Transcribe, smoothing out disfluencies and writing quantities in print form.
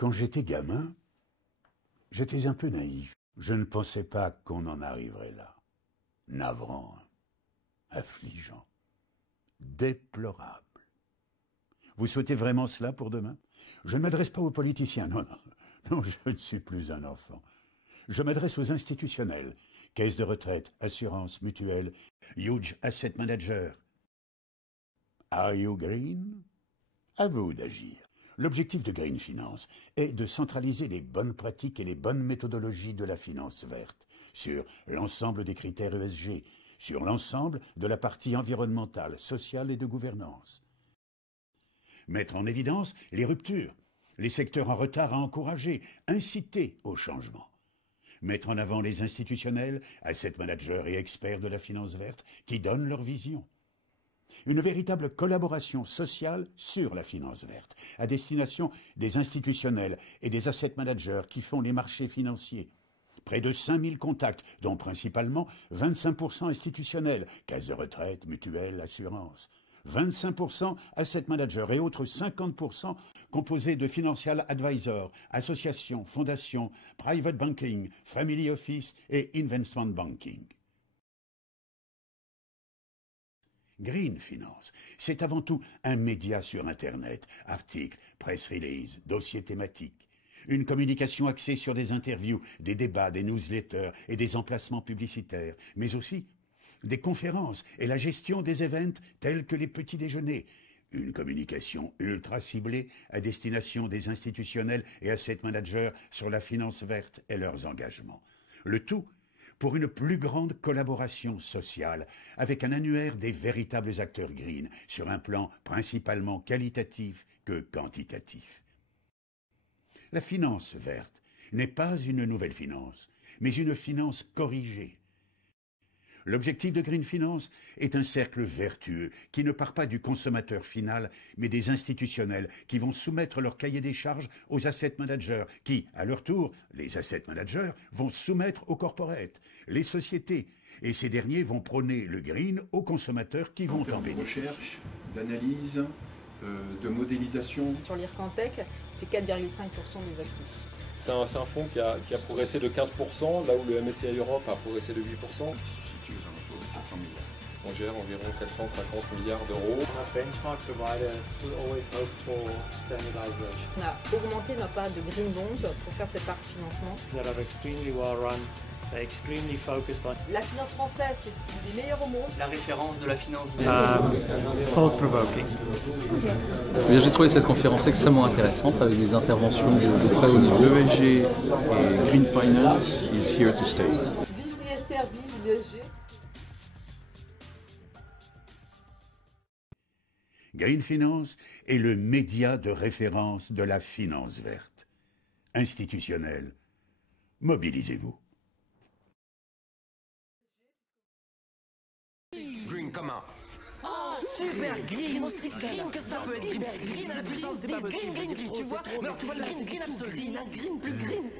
Quand j'étais gamin, j'étais un peu naïf. Je ne pensais pas qu'on en arriverait là. Navrant, affligeant, déplorable. Vous souhaitez vraiment cela pour demain? Je ne m'adresse pas aux politiciens, non, je ne suis plus un enfant. Je m'adresse aux institutionnels, caisses de retraite, assurances, mutuelles, huge asset manager. Are you green? À vous d'agir. L'objectif de Green Finance est de centraliser les bonnes pratiques et les bonnes méthodologies de la finance verte sur l'ensemble des critères ESG, sur l'ensemble de la partie environnementale, sociale et de gouvernance. Mettre en évidence les ruptures, les secteurs en retard à encourager, inciter au changement. Mettre en avant les institutionnels, asset managers et experts de la finance verte qui donnent leur vision. Une véritable collaboration sociale sur la finance verte, à destination des institutionnels et des asset managers qui font les marchés financiers. Près de 5000 contacts, dont principalement 25% institutionnels, caisses de retraite, mutuelles, assurances. 25% asset managers et autres 50% composés de financial advisors, associations, fondations, private banking, family office et investment banking. Green Finance, c'est avant tout un média sur Internet, articles, press release, dossiers thématiques. Une communication axée sur des interviews, des débats, des newsletters et des emplacements publicitaires, mais aussi des conférences et la gestion des événements tels que les petits déjeuners. Une communication ultra ciblée à destination des institutionnels et asset managers sur la finance verte et leurs engagements. Le tout pour une plus grande collaboration sociale avec un annuaire des véritables acteurs green sur un plan principalement qualitatif que quantitatif. La finance verte n'est pas une nouvelle finance, mais une finance corrigée. L'objectif de Green Finance est un cercle vertueux qui ne part pas du consommateur final, mais des institutionnels qui vont soumettre leur cahier des charges aux asset managers, qui, à leur tour, les asset managers, vont soumettre aux corporates, les sociétés, et ces derniers vont prôner le green aux consommateurs qui vont en bénéficier. De recherche, d'analyse, de modélisation. Sur l'IRCANTEC, c'est 4,5% des actifs. C'est un fonds qui a progressé de 15%, là où le MSCI Europe a progressé de 8%. Qui se situe aux alentours de 500 milliards. On gère environ 450 milliards d'euros. Our benchmark provider will always hope for standardization. On a augmenté notre part de green bonds pour faire cette partie financement. That are extremely well run, they're extremely focused on La finance française, c'est une des meilleures au monde. La référence de la finance thought-provoking. J'ai trouvé cette conférence extrêmement intéressante avec des interventions de très haut niveau. L'ESG et Green Finance is here to stay. Vive l'ISR, vive l'ESG. Green Finance est le média de référence de la finance verte. Institutionnel, mobilisez-vous. Green comment? Oh, super green, aussi green que ça peut être green. Green à la puissance 10, green, tu vois? Mais tu vois le green absolu, green plus green.